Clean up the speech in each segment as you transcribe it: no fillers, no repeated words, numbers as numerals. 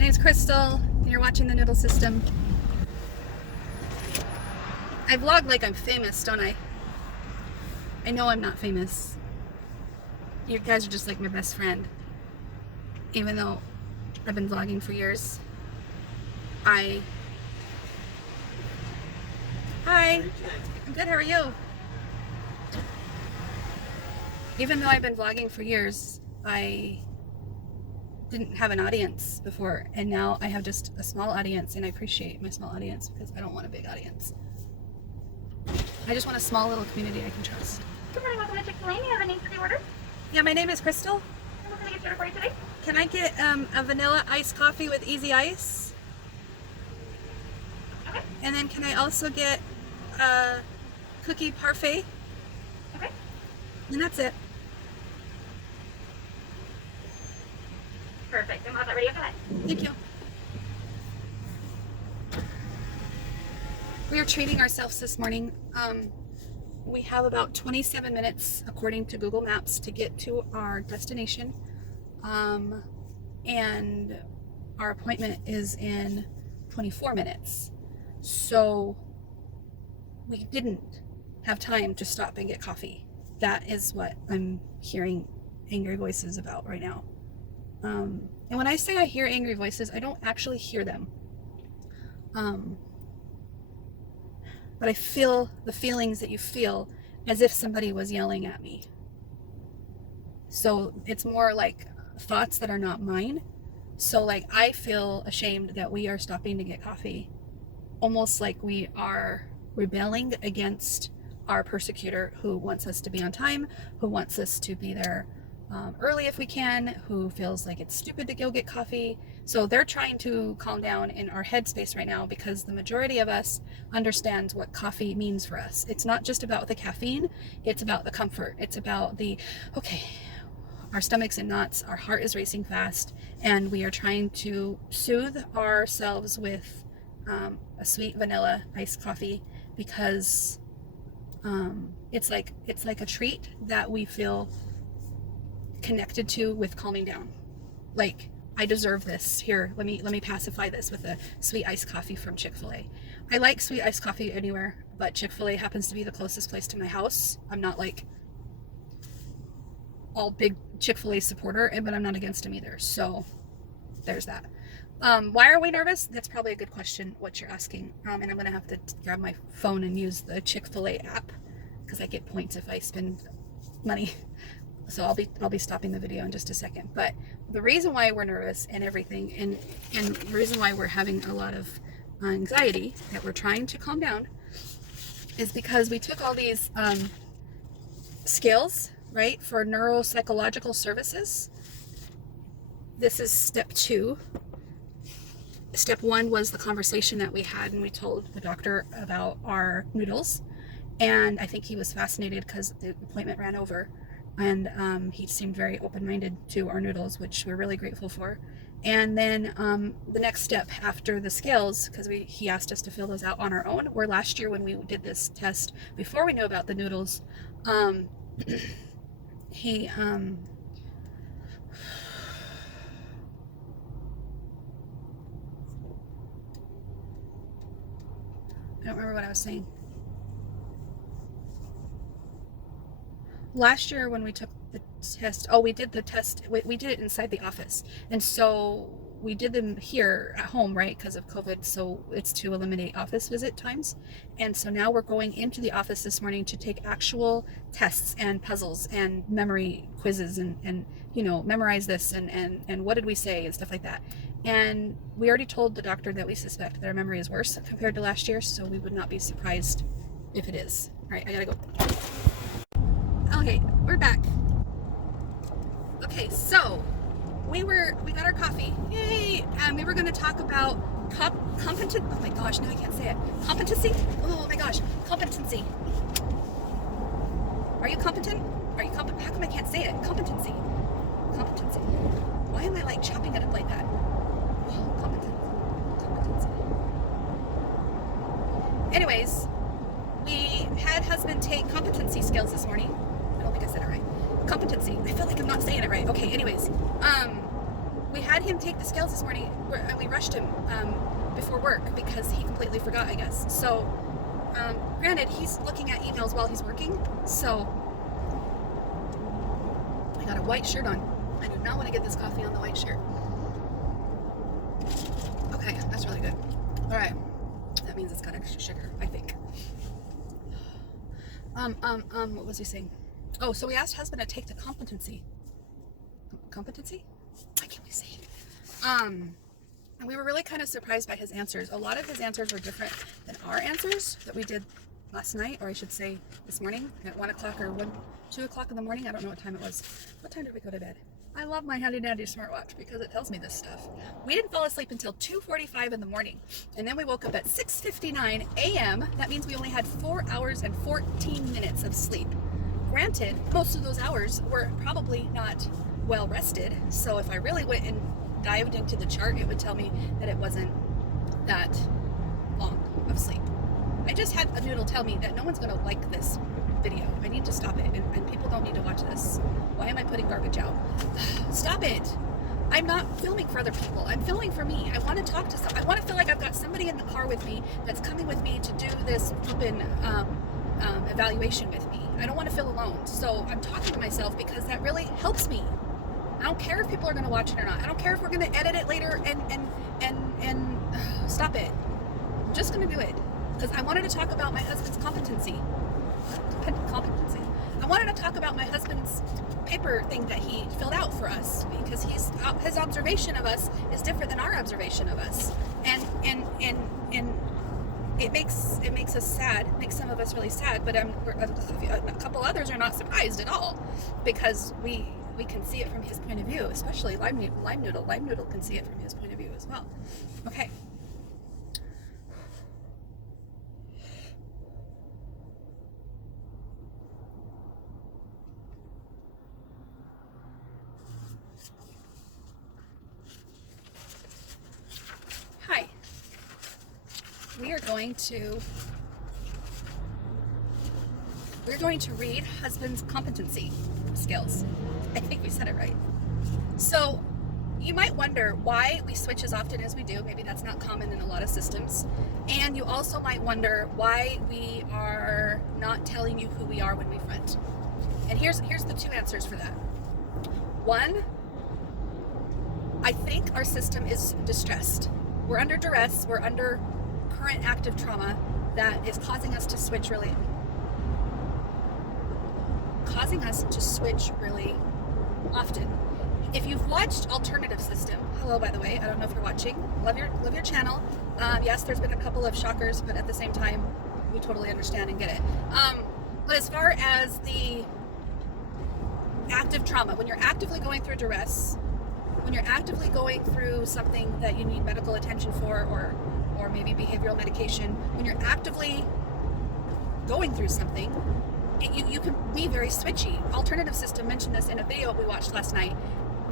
name's Crystal, and you're watching the Noodle System. I vlog like I'm famous, don't I? I know I'm not famous. You guys are just like my best friend. Even though I've been vlogging for years. Hi. I'm good, how are you? Even though I've been vlogging for years, I didn't have an audience before, and now I have just a small audience, and I appreciate my small audience because I don't want a big audience. I just want a small little community I can trust. Good morning, welcome to Chick-fil-A. Do you have a name for the order? Yeah, my name is Crystal. And what can I get started for you today? Can I get a vanilla iced coffee with easy ice? Okay. And then can I also get a cookie parfait? Okay. And that's it. Perfect. And we'll have that ready after that. Thank you. We are treating ourselves this morning. We have about 27 minutes, according to Google Maps, to get to our destination. And our appointment is in 24 minutes. So we didn't have time to stop and get coffee. That is what I'm hearing angry voices about right now. And when I say I hear angry voices, I don't actually hear them. But I feel the feelings that you feel as if somebody was yelling at me. So it's more like thoughts that are not mine. So like I feel ashamed that we are stopping to get coffee. Almost like we are rebelling against our persecutor who wants us to be on time, who wants us to be there early if we can, who feels like it's stupid to go get coffee. So they're trying to calm down in our headspace right now because the majority of us understands what coffee means for us. It's not just about the caffeine, it's about the comfort. It's about the, okay, our stomach's in knots, our heart is racing fast, and we are trying to soothe ourselves with a sweet vanilla iced coffee because it's like a treat that we feel connected to with calming down. Like, I deserve this. Here, let me pacify this with a sweet iced coffee from Chick-fil-A. I like sweet iced coffee anywhere, but Chick-fil-A happens to be the closest place to my house. I'm not like all big Chick-fil-A supporter, but I'm not against them either. So there's that. Why are we nervous? That's probably a good question, what you're asking. And I'm gonna have to grab my phone and use the Chick-fil-A app because I get points if I spend money. So I'll be stopping the video in just a second. But the reason why we're nervous and everything, and the reason why we're having a lot of anxiety that we're trying to calm down, is because we took all these scales, right, for neuropsychological services. This is step 2. Step 1 was the conversation that we had, and we told the doctor about our noodles, and I think he was fascinated because the appointment ran over. And he seemed very open-minded to our noodles, which we're really grateful for. And then the next step after the scales, because he asked us to fill those out on our own, or last year when we did this test, before we knew about the noodles, he I don't remember what I was saying. Last year when we took the test, we did the test, we did it inside the office. And so we did them here at home, right, because of COVID. So it's to eliminate office visit times. And so now we're going into the office this morning to take actual tests and puzzles and memory quizzes and you know, memorize this and what did we say and stuff like that. And we already told the doctor that we suspect that our memory is worse compared to last year, so we would not be surprised if it is. All right, I gotta go. Okay, we're back. Okay, so we got our coffee, yay! And we were going to talk about competent. Oh my gosh, now I can't say it. Competency. Oh my gosh, competency. Are you competent? Are you competent? How come I can't say it? Competency. Competency. Why am I like chopping it up like that? Oh, competency. Anyways, we had husband take competency skills this morning. I don't think I said it right. Competency. I feel like I'm not saying it right. Okay, anyways. we had him take the scales this morning, and we rushed him before work because he completely forgot, I guess. So, granted, he's looking at emails while he's working, so I got a white shirt on. I do not want to get this coffee on the white shirt. Okay, that's really good. All right, that means it's got extra sugar, I think. What was he saying? Oh, so we asked husband to take the competency. Competency? Why can't we say it? And we were really kind of surprised by his answers. A lot of his answers were different than our answers that we did last night, or I should say this morning at 1 o'clock or 2 o'clock in the morning. I don't know what time it was. What time did we go to bed? I love my handy dandy smartwatch because it tells me this stuff. We didn't fall asleep until 2:45 in the morning, and then we woke up at 6:59 a.m. That means we only had 4 hours and 14 minutes of sleep. Granted, most of those hours were probably not well rested, so if I really went and dived into the chart, it would tell me that it wasn't that long of sleep. I just had a noodle tell me that no one's going to like this video. I need to stop it, and people don't need to watch this. Why am I putting garbage out? Stop it. I'm not filming for other people. I'm filming for me. I want to talk to I want to feel like I've got somebody in the car with me that's coming with me to do this open evaluation with me. I don't want to feel alone. So I'm talking to myself because that really helps me. I don't care if people are going to watch it or not. I don't care if we're going to edit it later and stop it. I'm just going to do it because I wanted to talk about my husband's competency. I wanted to talk about my husband's paper thing that he filled out for us because his observation of us is different than our observation of us, and it makes us sad. It makes some of us really sad, but a couple others are not surprised at all because we can see it from his point of view, especially Lime Noodle. Lime Noodle can see it from his point of view as well. Okay. Hi. We're going to read husband's competency skills. I think we said it right. So you might wonder why we switch as often as we do. Maybe that's not common in a lot of systems. And you also might wonder why we are not telling you who we are when we front. And here's the two answers for that. One, I think our system is distressed. We're under duress. We're under current active trauma that is causing us to switch really often. If you've watched Alternative System, hello by the way, I don't know if you're watching, love your channel. Yes, there's been a couple of shockers, but at the same time, we totally understand and get it. But as far as the active trauma, when you're actively going through duress, when you're actively going through something that you need medical attention for, or maybe behavioral medication, when you're actively going through something, you can be very switchy. Alternative System mentioned this in a video we watched last night,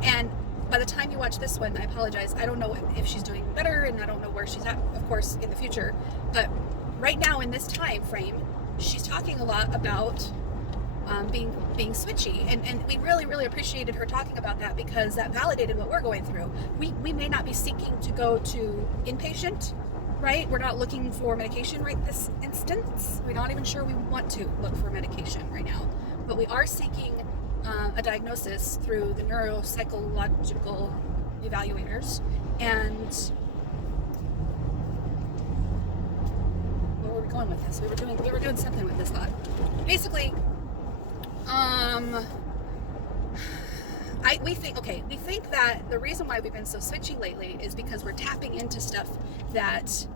and by the time you watch this one, I apologize, I don't know if she's doing better, and I don't know where she's at, of course, in the future, but right now in this time frame, she's talking a lot about being switchy, and we really appreciated her talking about that because that validated what we're going through. We may not be seeking to go to inpatient, right? We're not looking for medication right this instance. We're not even sure we want to look for medication right now, but we are seeking a diagnosis through the neuropsychological evaluators. And where were we going with this? We were doing something with this thought. Basically, we think that the reason why we've been so switchy lately is because we're tapping into stuff that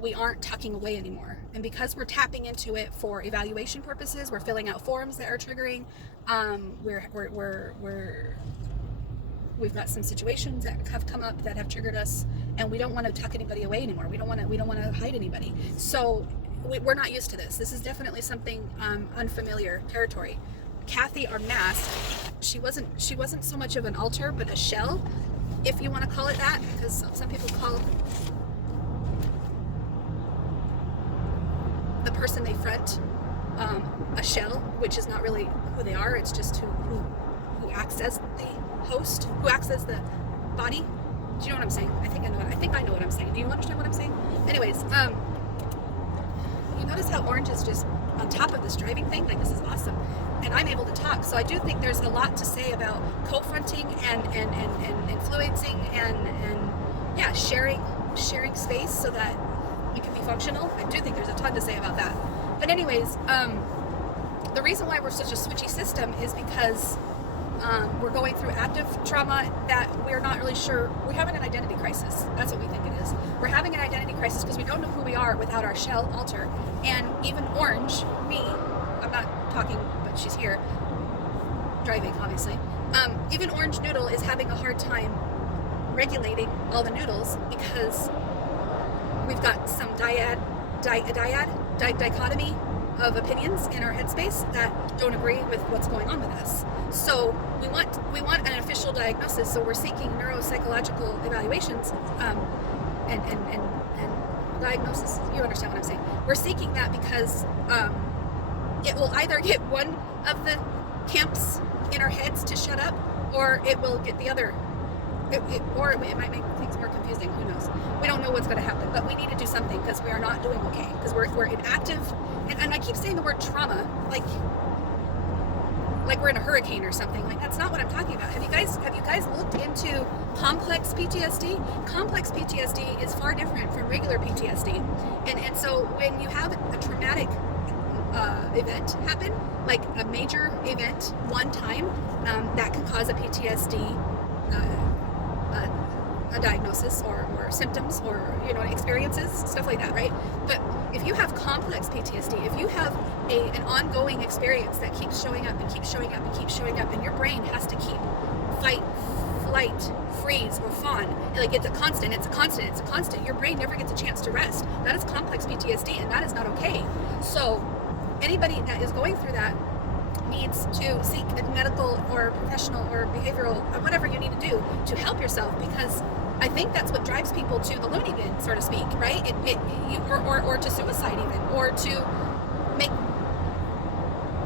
we aren't tucking away anymore. And because we're tapping into it for evaluation purposes, we're filling out forms that are triggering. We've got some situations that have come up that have triggered us, and we don't want to tuck anybody away anymore. We don't want to hide anybody. So we're not used to this. This is definitely something unfamiliar territory. Kathy, our mask, she wasn't so much of an altar, but a shell, if you want to call it that, because some people call the person they front a shell, which is not really who they are. It's just who acts as the host, who acts as the body. Do you know what I'm saying? I think I know what I'm saying. Do you understand what I'm saying? Anyways, you notice how orange is just on top of this driving thing? Like, this is awesome. And I'm able to talk. So I do think there's a lot to say about co-fronting and influencing and yeah, sharing space so that it can be functional. I do think there's a ton to say about that. But anyways, the reason why we're such a switchy system is because we're going through active trauma that we're not really sure. We're having an identity crisis. That's what we think it is. We're having an identity crisis because we don't know who we are without our shell alter. And even Orange, me, I'm not talking, but she's here, driving, obviously. Even Orange Noodle is having a hard time regulating all the noodles because we've got some dichotomy of opinions in our headspace that don't agree with what's going on with us. So we want an official diagnosis. So we're seeking neuropsychological evaluations and diagnosis. You understand what I'm saying? We're seeking that because it will either get one of the camps in our heads to shut up, or it will get the other. Or it might make things more confusing. Who knows? We don't know what's going to happen, but we need to do something because we are not doing okay. Because we're in active, and I keep saying the word trauma, like we're in a hurricane or something. Like, that's not what I'm talking about. Have you guys looked into complex PTSD? Complex PTSD is far different from regular PTSD, and so when you have a traumatic event happen, like a major event one time, that can cause a PTSD. A diagnosis or symptoms or experiences, stuff like that, right? But if you have complex PTSD, if you have an ongoing experience that keeps showing up and keeps showing up and keeps showing up, and your brain has to keep fight, flight, freeze, or fawn, like it's a constant, your brain never gets a chance to rest. That is complex PTSD, and that is not okay. So anybody that is going through that needs to seek a medical or professional or behavioral or whatever you need to do to help yourself, because I think that's what drives people to the loony bin, so to speak, right? Or to suicide even, or to make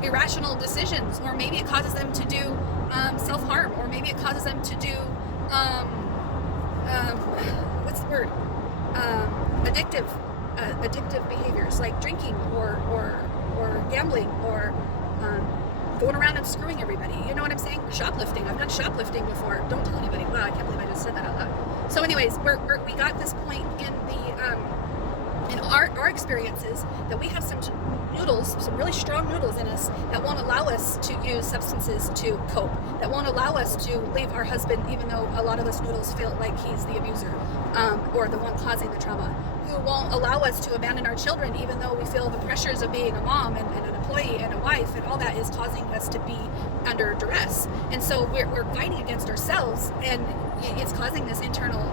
irrational decisions, or maybe it causes them to do self-harm, or maybe it causes them to do what's the word? Addictive behaviors like drinking or gambling or going around and screwing everybody. You know what I'm saying? Shoplifting. I've done shoplifting before. Don't tell anybody. Wow, I can't believe I just said that out loud. So anyways, we got this point in our experiences that we have some noodles, some really strong noodles in us that won't allow us to use substances to cope, that won't allow us to leave our husband, even though a lot of us noodles feel like he's the abuser, or the one causing the trauma, who won't allow us to abandon our children, even though we feel the pressures of being a mom and an employee and a wife, and all that is causing us to be under duress. And so we're fighting against ourselves, and it's causing this internal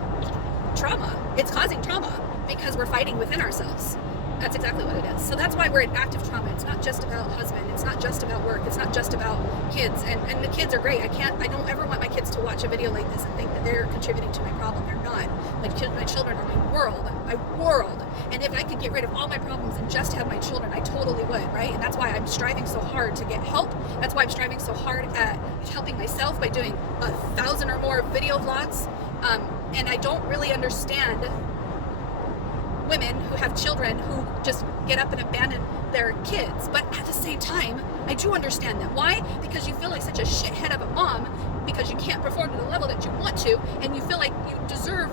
trauma. It's causing trauma because we're fighting within ourselves. That's exactly what it is. So that's why we're in active trauma. It's not just about husband. It's not just about work. It's not just about kids. And the kids are great. I don't ever want my kids to watch a video like this and think that they're contributing to my problem. They're not. My children are my world. And if I could get rid of all my problems and just have my children, I totally would, right? And that's why I'm striving so hard to get help. That's why I'm striving so hard at helping myself by doing 1,000 or more video vlogs. And I don't really understand women who have children who just get up and abandon their kids. But at the same time, I do understand them. Why? Because you feel like such a shithead of a mom because you can't perform to the level that you want to, and you feel like you deserve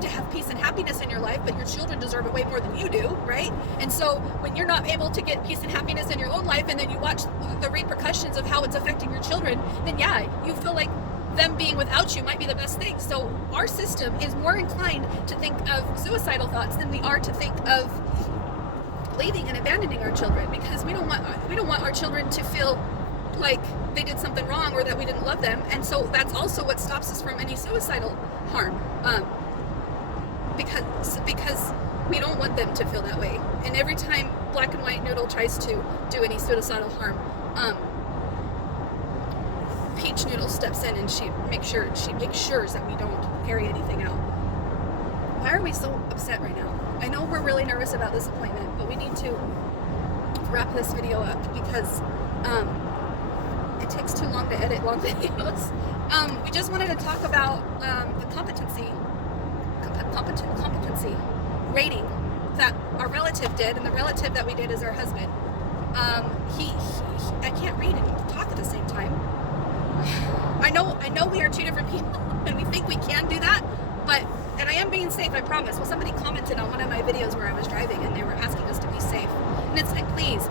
to have peace and happiness in your life, but your children deserve it way more than you do, right? And so when you're not able to get peace and happiness in your own life, and then you watch the repercussions of how it's affecting your children, then yeah, you feel like them being without you might be the best thing. So our system is more inclined to think of suicidal thoughts than we are to think of leaving and abandoning our children, because we don't want our children to feel like they did something wrong or that we didn't love them. And so that's also what stops us from any suicidal harm, because we don't want them to feel that way. And every time Black and White Noodle tries to do any suicidal harm, Peach Noodle steps in and she makes sure that we don't carry anything out. Why are we so upset right now? I know we're really nervous about this appointment, but we need to wrap this video up because it takes too long to edit long videos. We just wanted to talk about the competency rating that our relative did, and the relative that we did is our husband. I can't read and talk at the same time. I know we are two different people, and we think we can do that, and I am being safe, I promise. Well, somebody commented on one of my videos where I was driving, and they were asking us to be safe, and it's like, please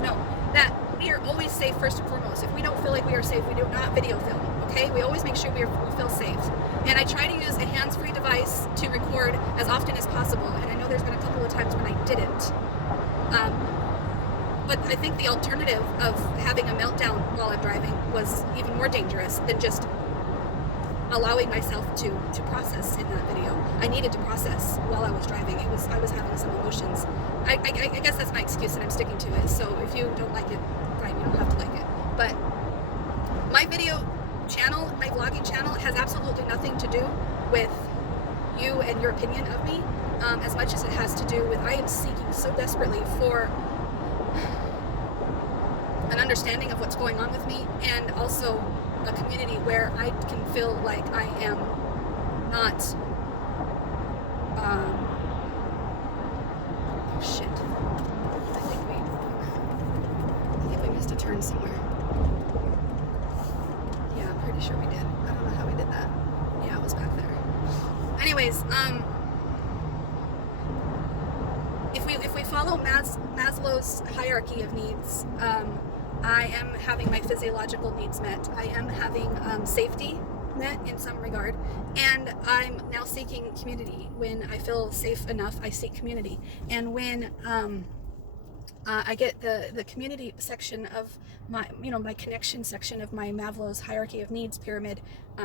know that we are always safe first and foremost. If we don't feel like we are safe, we do not video film. Okay, we always make sure we feel safe, and I try to use a hands-free device to record as often as possible. And I know there's been a couple of times when I didn't. But I think the alternative of having a meltdown while I'm driving was even more dangerous than just allowing myself to process in that video. I needed to process while I was driving. I was having some emotions. I guess that's my excuse, and I'm sticking to it. So if you don't like it, fine, you don't have to like it. But my video channel, my vlogging channel, has absolutely nothing to do with you and your opinion of me, as much as it has to do with I am seeking so desperately for an understanding of what's going on with me, and also a community where I can feel like I am not oh shit, I think we missed a turn somewhere. Yeah, I'm pretty sure we did. I don't know how we did that. Yeah, it was back there. Anyways, if we follow Maslow's hierarchy of needs, I am having my physiological needs met. I am having safety met in some regard, and I'm now seeking community. When I feel safe enough, I seek community, and when I get the community section of my connection section of my Maslow's hierarchy of needs pyramid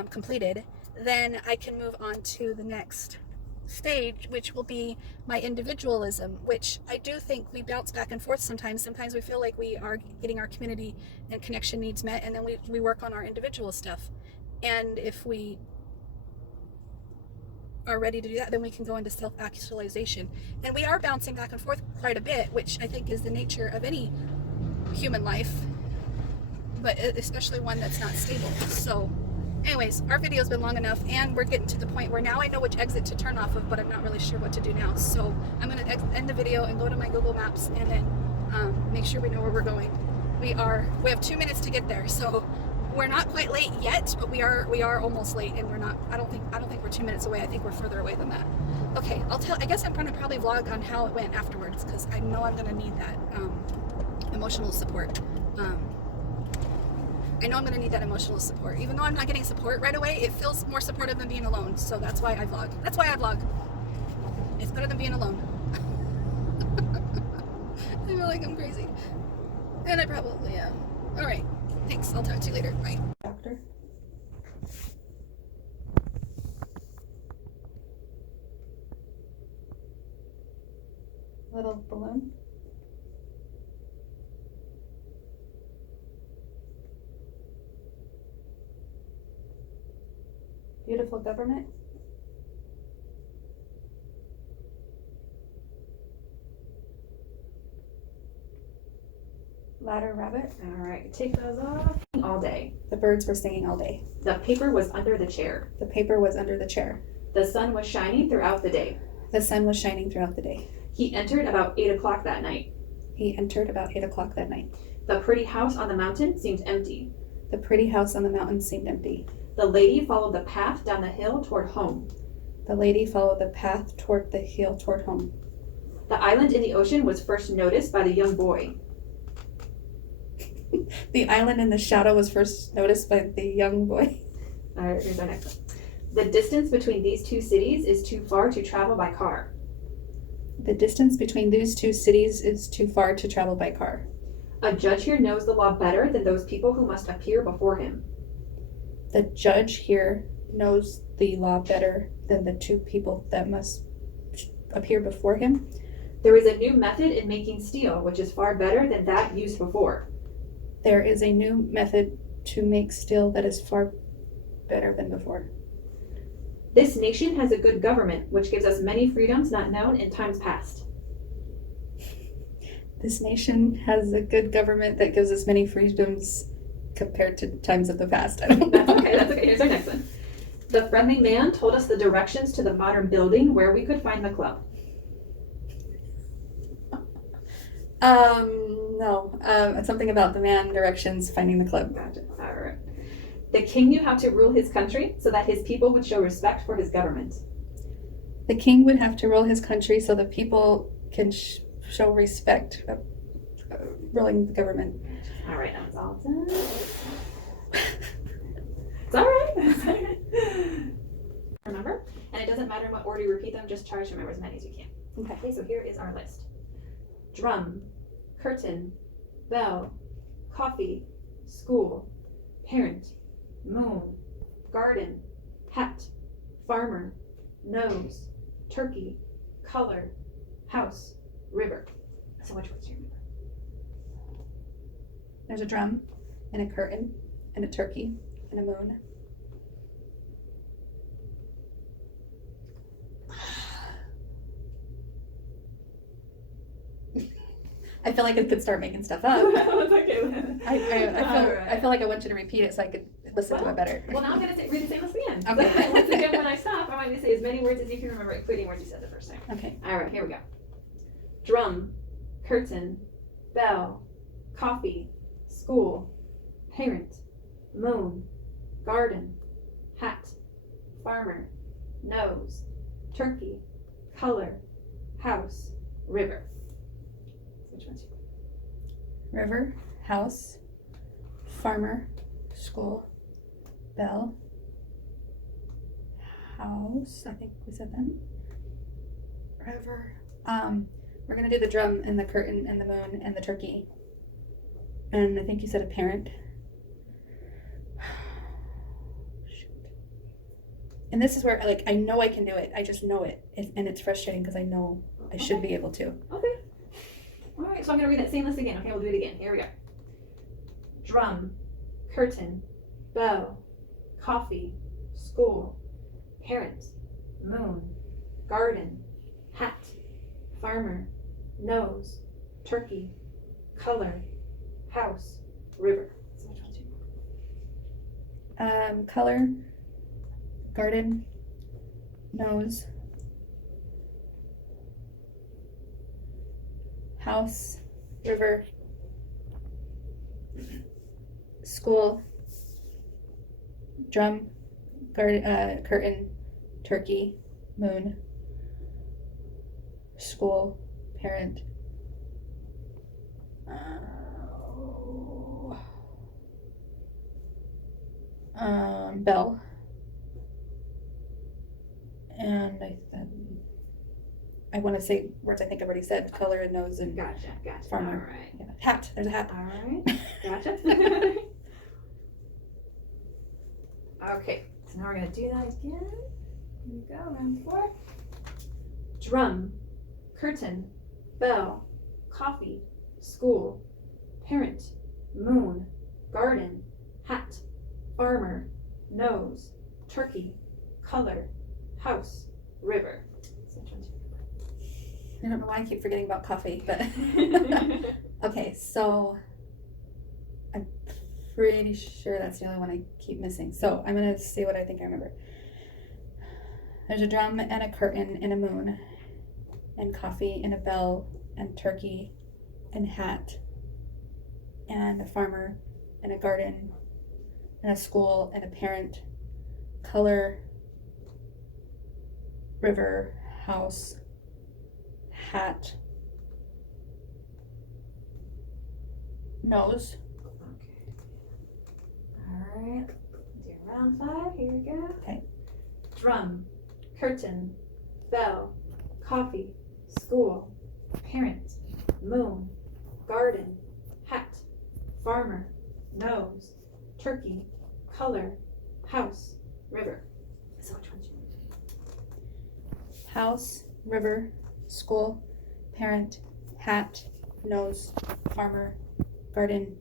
completed, then I can move on to the next stage, which will be my individualism, which I do think we bounce back and forth sometimes. Sometimes we feel like we are getting our community and connection needs met, and then we work on our individual stuff. And if we are ready to do that, then we can go into self-actualization. And we are bouncing back and forth quite a bit, which I think is the nature of any human life, but especially one that's not stable. So anyways, our video's been long enough, and we're getting to the point where now I know which exit to turn off of, but I'm not really sure what to do now. So I'm going to end the video and go to my Google Maps, and then make sure we know where we're going. We have 2 minutes to get there, so we're not quite late yet, but we are almost late, and we're not. I don't think we're 2 minutes away. I think we're further away than that. Okay, I guess I'm going to probably vlog on how it went afterwards, because I know I'm going to need that emotional support. I know I'm going to need that emotional support. Even though I'm not getting support right away, it feels more supportive than being alone. So that's why I vlog. It's better than being alone. I feel like I'm crazy. And I probably am. All right. Thanks. I'll talk to you later. Bye. Doctor. Little balloon. Beautiful government. Ladder rabbit. All right, take those off. All day. The birds were singing all day. The paper was under the chair. The paper was under the chair. The sun was shining throughout the day. The sun was shining throughout the day. He entered about 8 o'clock that night. He entered about 8 o'clock that night. The pretty house on the mountain seemed empty. The pretty house on the mountain seemed empty. The lady followed the path down the hill toward home. The lady followed the path toward the hill toward home. The island in the ocean was first noticed by the young boy. The island in the shadow was first noticed by the young boy. All right, here's our next one. The distance between these two cities is too far to travel by car. The distance between these two cities is too far to travel by car. A judge here knows the law better than those people who must appear before him. The judge here knows the law better than the two people that must appear before him. There is a new method in making steel, which is far better than that used before. There is a new method to make steel that is far better than before. This nation has a good government, which gives us many freedoms not known in times past. This nation has a good government that gives us many freedoms compared to times of the past. I don't That's know. okay, that's okay. Here's our next one. The friendly man told us the directions to the modern building where we could find the club. No. Something about the man directions finding the club. Gotcha. All right. The king knew how to rule his country so that his people would show respect for his government. The king would have to rule his country so the people can show respect. Ruling the government. All right, now it's all done. It's all right. Remember? And it doesn't matter in what order you repeat them, just try to remember as many as you can. Okay, so here is our list. Drum, curtain, bell, coffee, school, parent, moon, garden, hat, farmer, nose, turkey, color, house, river. So which ones do you remember? There's a drum and a curtain and a turkey and a moon. I feel like I could start making stuff up. That's okay then. I feel like I want you to repeat it so I could listen to it better. Well, now I'm going to read the same list again. Okay. Once again, when I stop, I want you to say as many words as you can remember, including words you said the first time. Okay. All right, here we go. Drum, curtain, bell, coffee, school, parent, moon, garden, hat, farmer, nose, turkey, color, house, river. Which one's yours? River, house, farmer, school, bell, house. I think we said that. River. We're gonna do the drum and the curtain and the moon and the turkey. And I think you said a parent. Shoot. And this is where, like, I know I can do it. I just know it, and it's frustrating because I know I should be able to. Okay. All right, so I'm going to read that same list again. Okay, we'll do it again. Here we go. Drum, curtain, bell, coffee, school, parent, moon, garden, hat, farmer, nose, turkey, color, house, river. So which one's yours? Color, garden, nose, house, river, school, drum, garden, curtain, turkey, moon, school, parent, bell, and I want to say words I think I've already said: color and nose and Gotcha. farmer. All right. Yeah. Hat. There's a hat. All right. Gotcha. Okay, so now we're going to do that again. Here we go, round 4. Drum, curtain, bell, coffee, school, parent, moon, garden, hat, farmer, nose, turkey, color, house, river. So which one's I don't know why I keep forgetting about coffee, but okay, so I'm pretty sure that's the only one I keep missing. So I'm gonna see what I think I remember. There's a drum and a curtain and a moon, and coffee and a bell and turkey and hat and a farmer and a garden and a school and a parent, color, river, house, hat, nose. Okay. All right. Do round 5. Here we go. Okay. Drum, curtain, bell, coffee, school, parent, moon, garden, hat, farmer, nose, turkey, color, house, river. So which one's yours? House, river, school, parent, hat, nose, farmer, garden,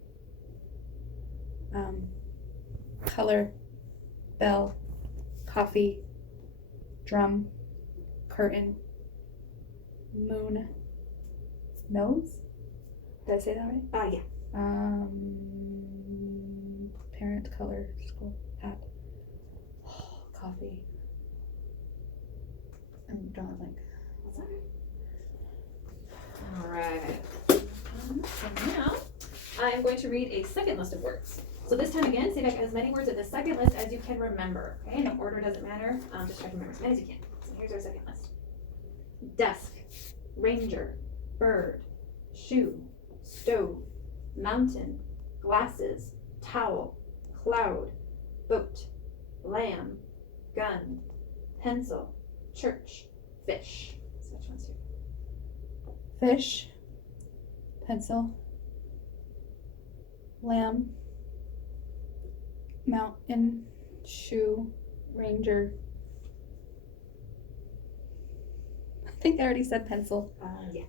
color, bell, coffee, drum, curtain, moon, nose. Did I say that right? Yeah. parent, color, school, hat. Coffee. I'm drawing a blank. All right. So now I am going to read a second list of words. So this time again, say back as many words of the second list as you can remember. Okay, no order doesn't matter. Just try to remember as many as you can. So here's our second list: desk, ranger, bird, shoe, stove, mountain, glasses, towel, cloud, boat, lamb, gun, pencil, church, fish. So which one's here? Fish, pencil, lamb, mountain, shoe, ranger. I think I already said pencil. Yeah.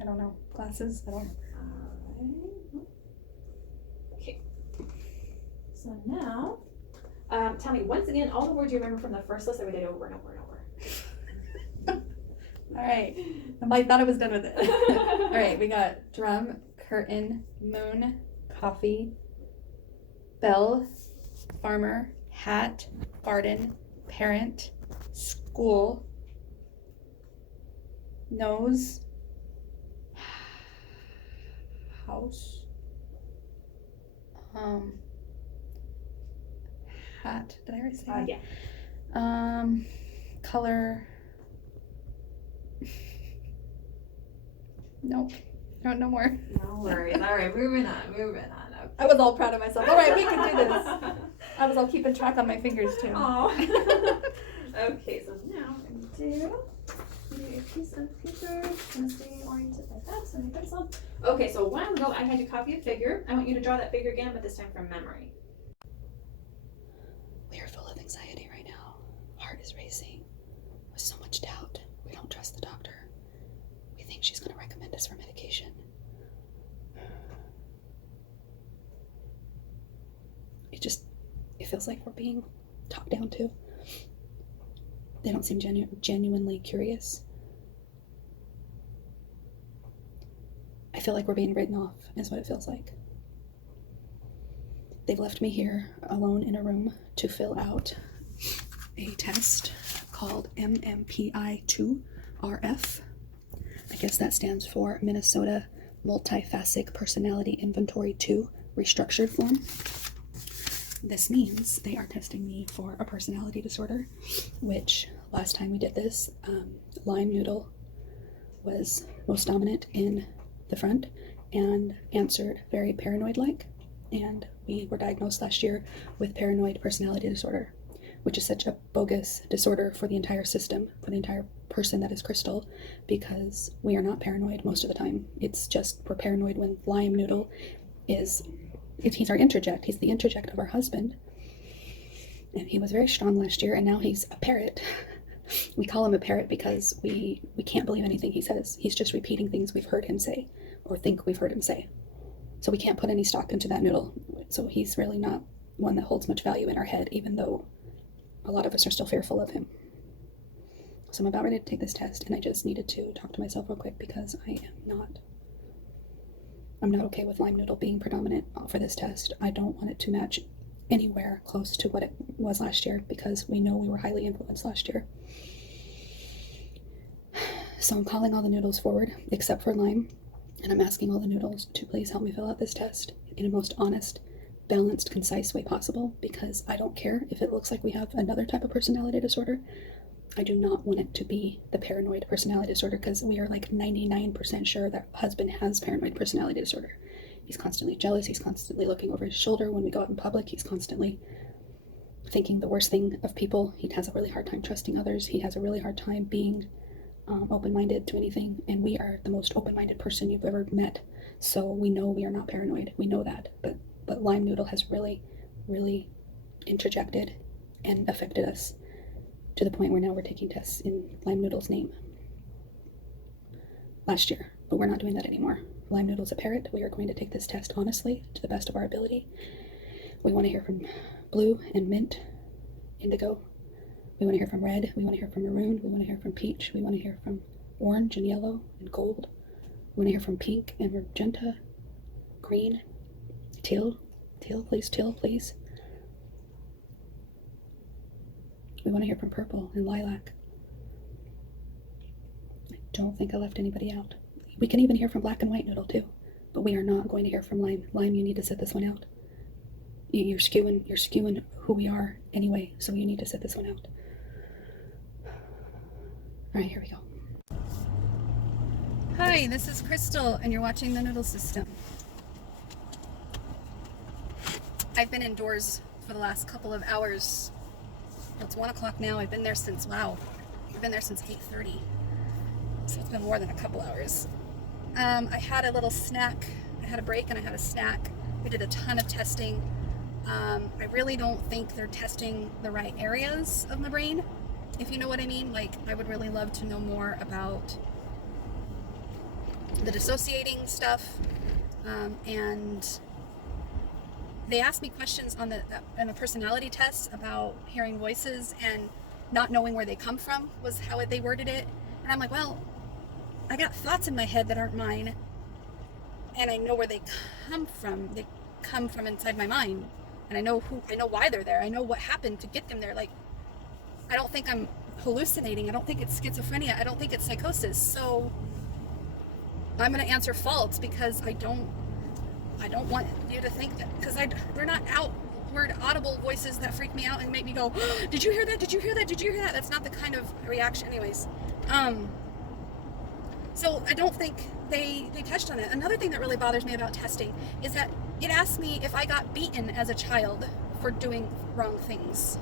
I don't know. Glasses? I don't know. Alright. Okay. So now, tell me once again all the words you remember from the first list that we did over and over and over. All right. I thought I was done with it. All right. We got drum, curtain, moon, coffee, bell, farmer, hat, garden, parent, school, nose, house, hat. Did I already say that? Yeah. Color. Nope. No more. No worries. All right, moving on. Okay. I was all proud of myself. All right, we can do this. I was all keeping track on my fingers too. Oh. Okay, so now I'm going to do a piece of paper. It's going to stay oriented like that, so my pencil. Okay, so a while ago I had you copy a figure. I want you to draw that figure again, but this time from memory. We are full of anxiety right now. Heart is racing with so much doubt. We don't trust the doctor. We think she's going to recommend us for medication. It feels like we're being talked down to. They don't seem genuinely curious. I feel like we're being written off, is what it feels like. They've left me here alone in a room to fill out a test called MMPI-2RF. I guess that stands for Minnesota Multifaceted Personality Inventory 2 Restructured Form. This means they are testing me for a personality disorder, which last time we did this, Lyme noodle was most dominant in the front and answered very paranoid-like, and we were diagnosed last year with paranoid personality disorder, which is such a bogus disorder for the entire system, for the entire person that is Crystal, because we are not paranoid most of the time. It's just we're paranoid when Lyme noodle is... He's our interject. He's the interject of our husband. And he was very strong last year, and now he's a parrot. We call him a parrot because we can't believe anything he says. He's just repeating things we've heard him say or think we've heard him say. So we can't put any stock into that noodle. So he's really not one that holds much value in our head, even though a lot of us are still fearful of him. So I'm about ready to take this test, and I just needed to talk to myself real quick because I'm not okay with Lyme noodle being predominant for this test. I don't want it to match anywhere close to what it was last year because we know we were highly influenced last year. So I'm calling all the noodles forward except for Lyme, and I'm asking all the noodles to please help me fill out this test in a most honest, balanced, concise way possible, because I don't care if it looks like we have another type of personality disorder. I do not want it to be the paranoid personality disorder, because we are like 99% sure that husband has paranoid personality disorder. He's constantly jealous. He's constantly looking over his shoulder when we go out in public. He's constantly thinking the worst thing of people. He has a really hard time trusting others. He has a really hard time being open-minded to anything. And we are the most open-minded person you've ever met. So we know we are not paranoid. We know that. But Lyme noodle has really, really interjected and affected us, to the point where now we're taking tests in Lyme noodle's name. Last year, but we're not doing that anymore. Lyme noodle's a parrot. We are going to take this test honestly, to the best of our ability. We want to hear from blue and mint, indigo. We want to hear from red. We want to hear from maroon. We want to hear from peach. We want to hear from orange and yellow and gold. We want to hear from pink and magenta, green, Teal, please, teal, please. We want to hear from purple and lilac. I don't think I left anybody out. We can even hear from black and white noodle too, but we are not going to hear from lime. Lime, you need to sit this one out. You're skewing who we are anyway, so you need to sit this one out. All right, here we go. Hi, this is Crystal, and you're watching the Noodle System. I've been indoors for the last couple of hours. Well, it's 1 o'clock now. I've been there since, wow, I've been there since 8:30. So it's been more than a couple hours. I had a little snack. I had a break and I had a snack. We did a ton of testing. I really don't think they're testing the right areas of my brain, if you know what I mean. Like, I would really love to know more about the dissociating stuff, and they asked me questions on the personality tests about hearing voices and not knowing where they come from, was how they worded it. And I'm like, well, I got thoughts in my head that aren't mine, and I know where they come from. They come from inside my mind, and I know why they're there. I know what happened to get them there. Like, I don't think I'm hallucinating. I don't think it's schizophrenia. I don't think it's psychosis. So I'm going to answer false, because I don't want you to think that, because they're not outward audible voices that freak me out and make me go, oh, did you hear that? Did you hear that? Did you hear that? That's not the kind of reaction. Anyways, so I don't think they touched on it. Another thing that really bothers me about testing is that it asked me if I got beaten as a child for doing wrong things.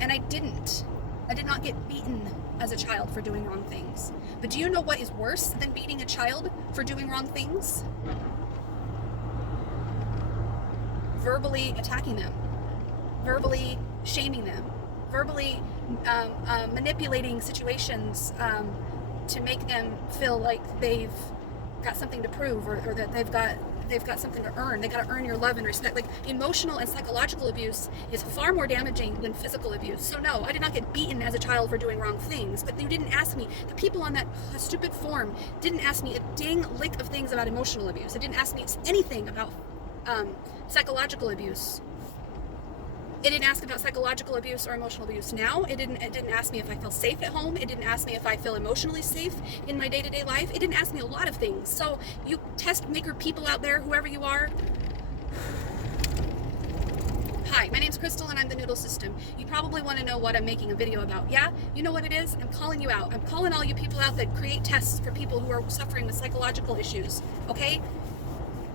And I didn't. I did not get beaten as a child for doing wrong things. But do you know what is worse than beating a child for doing wrong things? Verbally attacking them, verbally shaming them, verbally manipulating situations to make them feel like they've got something to prove, or that they've got something to earn. They got to earn your love and respect. Like, emotional and psychological abuse is far more damaging than physical abuse. So no, I did not get beaten as a child for doing wrong things, but you didn't ask me. The people on that stupid form didn't ask me a dang lick of things about emotional abuse. It didn't ask me anything about psychological abuse. It didn't ask about psychological abuse or emotional abuse. Now, it didn't ask me if I feel safe at home. It didn't ask me if I feel emotionally safe in my day-to-day life. It didn't ask me a lot of things. So you test maker people out there, whoever you are. Hi, my name's Crystal, and I'm the Noodle System. You probably want to know what I'm making a video about. Yeah, you know what it is? I'm calling you out. I'm calling all you people out that create tests for people who are suffering with psychological issues. Okay?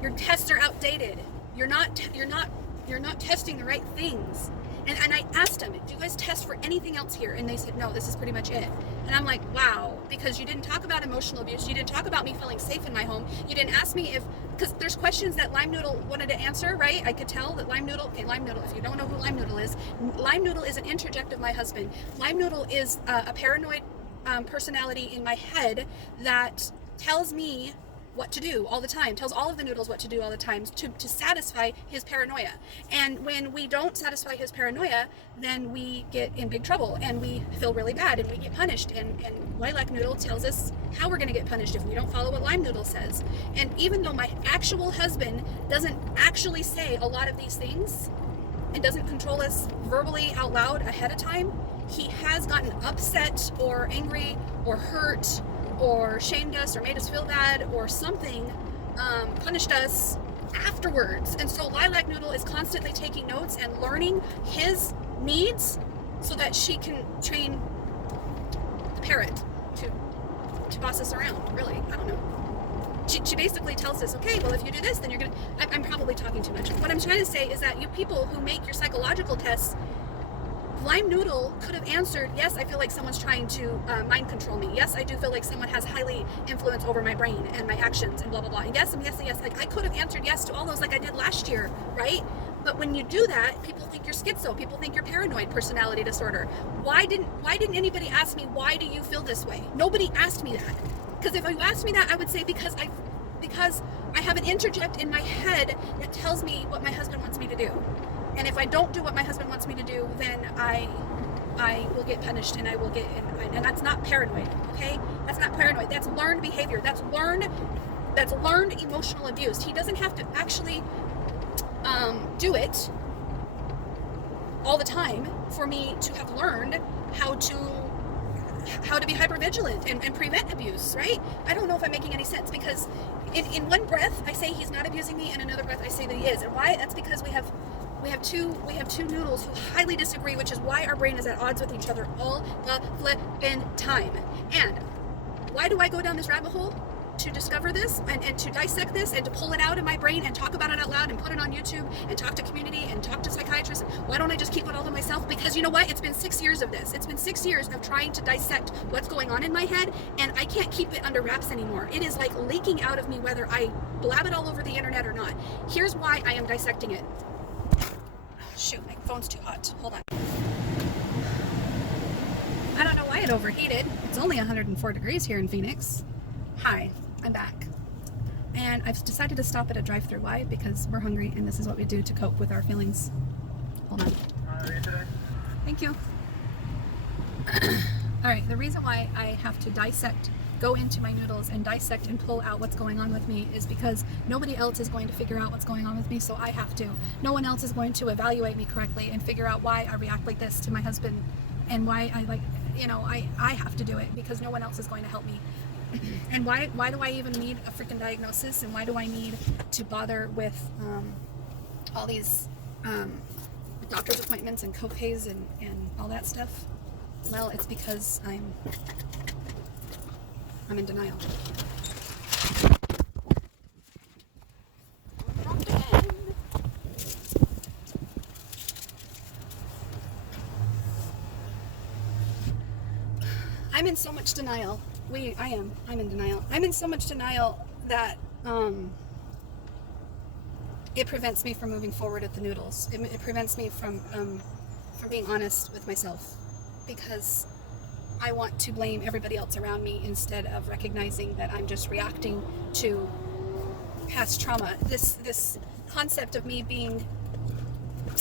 Your tests are outdated. You're not testing the right things. And I asked them, do you guys test for anything else here? And they said, no, this is pretty much it. And I'm like, wow, because you didn't talk about emotional abuse. You didn't talk about me feeling safe in my home. You didn't ask me because there's questions that Lime Noodle wanted to answer, right? I could tell that Lime Noodle, if you don't know who Lime Noodle is an interject of my husband. Lime Noodle is a paranoid personality in my head that tells me what to do all the time, tells all of the noodles what to do all the time to satisfy his paranoia. And when we don't satisfy his paranoia, then we get in big trouble and we feel really bad and we get punished. And Lilac Noodle tells us how we're going to get punished if we don't follow what Lime Noodle says. And even though my actual husband doesn't actually say a lot of these things and doesn't control us verbally out loud ahead of time, he has gotten upset or angry or hurt or shamed us or made us feel bad or something, punished us afterwards. And so Lilac Noodle is constantly taking notes and learning his needs so that she can train the parrot to boss us around, really. I don't know. She basically tells us, okay, well, if you do this, then you're gonna... I'm probably talking too much. What I'm trying to say is that you people who make your psychological tests, Lime Noodle could have answered, yes, I feel like someone's trying to mind control me. Yes, I do feel like someone has highly influence over my brain and my actions and blah, blah, blah. And yes, and yes, and yes. Like, I could have answered yes to all those like I did last year, right? But when you do that, people think you're schizo. People think you're paranoid personality disorder. Why didn't anybody ask me, why do you feel this way? Nobody asked me that. Because if you asked me that, I would say because I have an interject in my head that tells me what my husband wants me to do. And if I don't do what my husband wants me to do, then I will get punished and I will get, and that's not paranoid, okay? That's not paranoid. That's learned behavior. That's learned emotional abuse. He doesn't have to actually do it all the time for me to have learned how to be hypervigilant and prevent abuse, right? I don't know if I'm making any sense, because in one breath I say he's not abusing me, and another breath I say that he is. And why? That's because we have two noodles who highly disagree, which is why our brain is at odds with each other all the flippin' time. And why do I go down this rabbit hole? To discover this and to dissect this and to pull it out of my brain and talk about it out loud and put it on YouTube and talk to community and talk to psychiatrists. Why don't I just keep it all to myself? Because you know what? It's been 6 years of this. It's been 6 years of trying to dissect what's going on in my head, and I can't keep it under wraps anymore. It is like leaking out of me whether I blab it all over the internet or not. Here's why I am dissecting it. Shoot, my phone's too hot. Hold on. I don't know why it overheated. It's only 104 degrees here in Phoenix. Hi, I'm back. And I've decided to stop at a drive-thru. Why? Because we're hungry, and this is what we do to cope with our feelings. Hold on. Thank you. Alright, the reason why I have to go into my noodles and dissect and pull out what's going on with me is because nobody else is going to figure out what's going on with me, so I have to. No one else is going to evaluate me correctly and figure out why I react like this to my husband, and why I have to do it, because no one else is going to help me. And why do I even need a freaking diagnosis, and why do I need to bother with all these doctor's appointments and co-pays and all that stuff? Well, it's because I'm in denial. I'm in so much denial. I'm in denial. I'm in so much denial that it prevents me from moving forward at the noodles. It prevents me from being honest with myself, because I want to blame everybody else around me instead of recognizing that I'm just reacting to past trauma. This concept of me being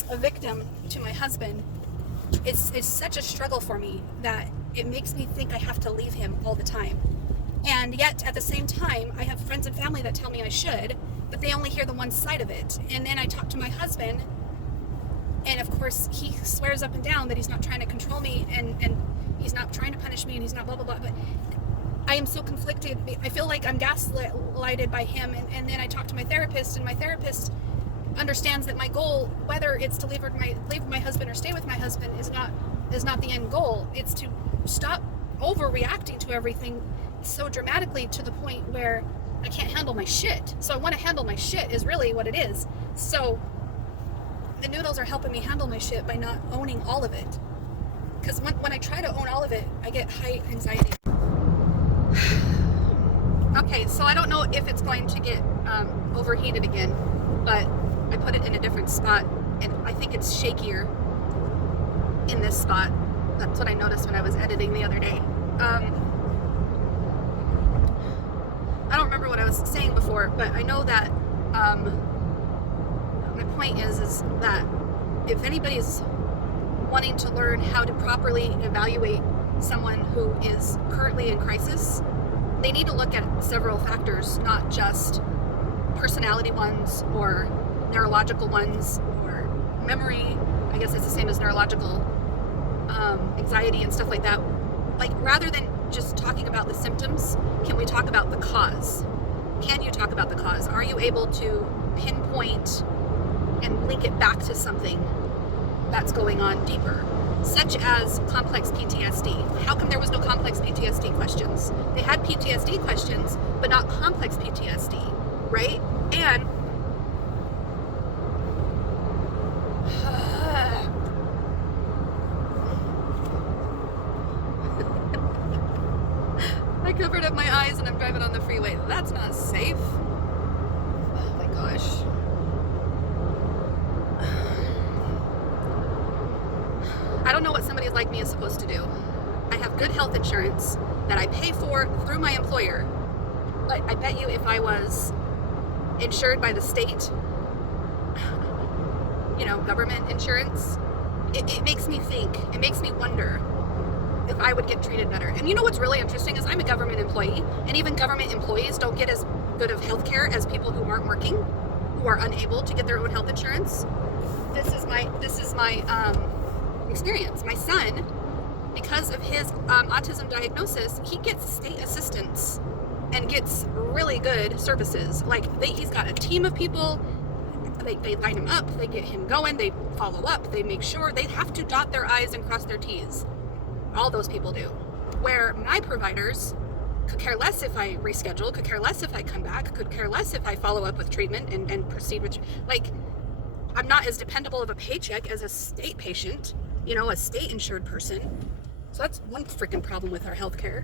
a victim to my husband is such a struggle for me that it makes me think I have to leave him all the time. And yet, at the same time, I have friends and family that tell me I should, but they only hear the one side of it. And then I talk to my husband, and of course, he swears up and down that he's not trying to control me, and he's not trying to punish me, and he's not blah, blah, blah. But I am so conflicted. I feel like I'm gaslighted by him, and then I talk to my therapist, and my therapist understands that my goal, whether it's to leave with my husband or stay with my husband, is not the end goal. It's to stop overreacting to everything so dramatically to the point where I can't handle my shit. So I want to handle my shit is really what it is. So the noodles are helping me handle my shit by not owning all of it. Because when I try to own all of it, I get high anxiety. Okay, so I don't know if it's going to get overheated again, but I put it in a different spot, and I think it's shakier in this spot. That's what I noticed when I was editing the other day. I don't remember what I was saying before, but I know that my point is that if anybody's wanting to learn how to properly evaluate someone who is currently in crisis, they need to look at several factors, not just personality ones or neurological ones or memory. I guess it's the same as neurological anxiety and stuff like that. Like, rather than just talking about the symptoms, can we talk about the cause? Can you talk about the cause? Are you able to pinpoint and link it back to something that's going on deeper, such as complex PTSD? How come there was no complex PTSD questions? They had PTSD questions, but not complex PTSD, right? And I covered up my eyes and I'm driving on the freeway. That's not safe. Oh my gosh. I don't know what somebody like me is supposed to do. I have good health insurance that I pay for through my employer, but I bet you if I was insured by the state, government insurance, it makes me think, it makes me wonder if I would get treated better. And you know what's really interesting is I'm a government employee, and even government employees don't get as good of health care as people who aren't working. who are unable to get their own health insurance. This is my experience. My son, because of his autism diagnosis, he gets state assistance and gets really good services. Like he's got a team of people. They line him up, they get him going, they follow up, they make sure, they have to dot their I's and cross their T's. All those people do. Where my providers could care less if I reschedule, could care less if I come back, could care less if I follow up with treatment and proceed with, like, I'm not as dependable of a paycheck as a state patient, you know, a state insured person. So that's one freaking problem with our healthcare.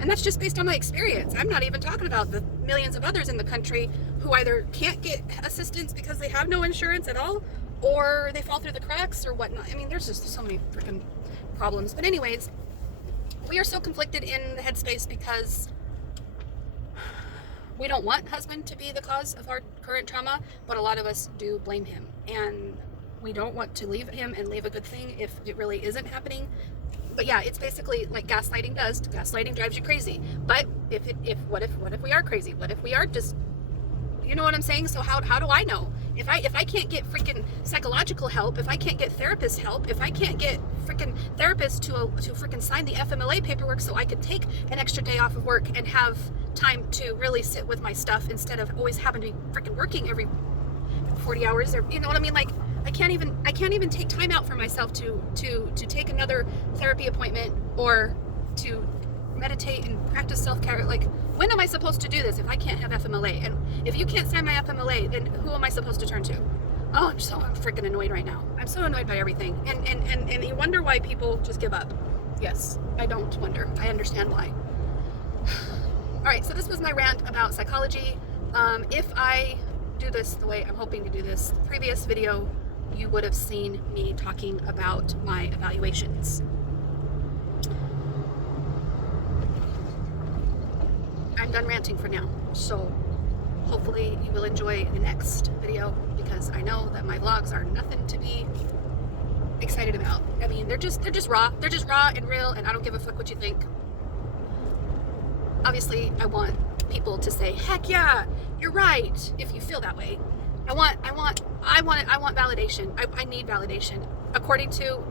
And that's just based on my experience. I'm not even talking about the millions of others in the country who either can't get assistance because they have no insurance at all, or they fall through the cracks or whatnot. I mean, there's just so many freaking problems. But anyways, we are so conflicted in the headspace because we don't want husband to be the cause of our current trauma, but a lot of us do blame him. And we don't want to leave him and leave a good thing if it really isn't happening. But yeah, it's basically like gaslighting does. Gaslighting drives you crazy. But what if we are crazy? What if we are just, you know what I'm saying? So how do I know? If I can't get freaking psychological help, if I can't get therapist help, if I can't get freaking therapists to freaking sign the FMLA paperwork so I could take an extra day off of work and have time to really sit with my stuff instead of always having to be freaking working every 40 hours, or you know what I mean? Like I can't even take time out for myself to take another therapy appointment or to meditate and practice self-care. Like, when am I supposed to do this if I can't have FMLA? And if you can't sign my FMLA, then who am I supposed to turn to? Oh, I'm freaking annoyed right now. I'm so annoyed by everything. And you wonder why people just give up. Yes, I don't wonder. I understand why. All right, so this was my rant about psychology. If I do this the way I'm hoping to do this, the previous video, you would have seen me talking about my evaluations. I'm done ranting for now, so hopefully you will enjoy the next video, because I know that my vlogs are nothing to be excited about. I mean, they're just raw. They're just raw and real, and I don't give a fuck what you think. Obviously, I want people to say, heck yeah, you're right, if you feel that way. I want validation. I need validation. According to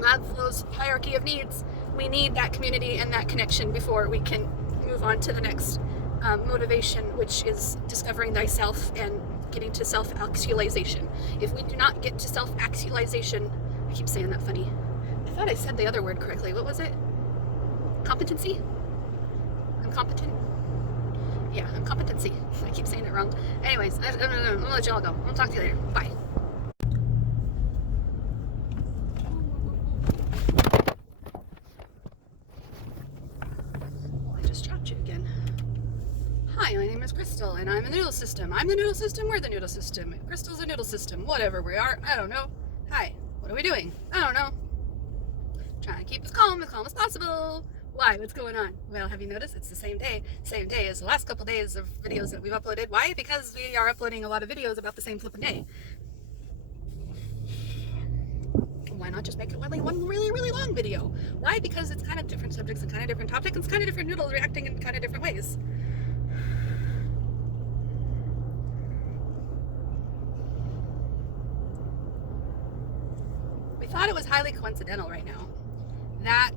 Maslow's hierarchy of needs, we need that community and that connection before we can move on to the next motivation, which is discovering thyself and getting to self-actualization. If we do not get to self-actualization, I keep saying that funny. I thought I said the other word correctly. What was it? Competency? I'm competent? Yeah, I'm competency. I keep saying it wrong. Anyways, I'm gonna let y'all go. I'll talk to you later. Bye. I just chopped you again. Hi, my name is Crystal, and I'm a noodle system. I'm the noodle system, we're the noodle system. Crystal's a noodle system. Whatever we are, I don't know. Hi, what are we doing? I don't know. Trying to keep as calm as possible. Why? What's going on? Well, have you noticed it's the same day as the last couple days of videos that we've uploaded? Why? Because we are uploading a lot of videos about the same flipping day. Why not just make it one really long video? Why? Because it's kind of different subjects and kind of different topics and kind of different noodles reacting in kind of different ways. We thought it was highly coincidental right now that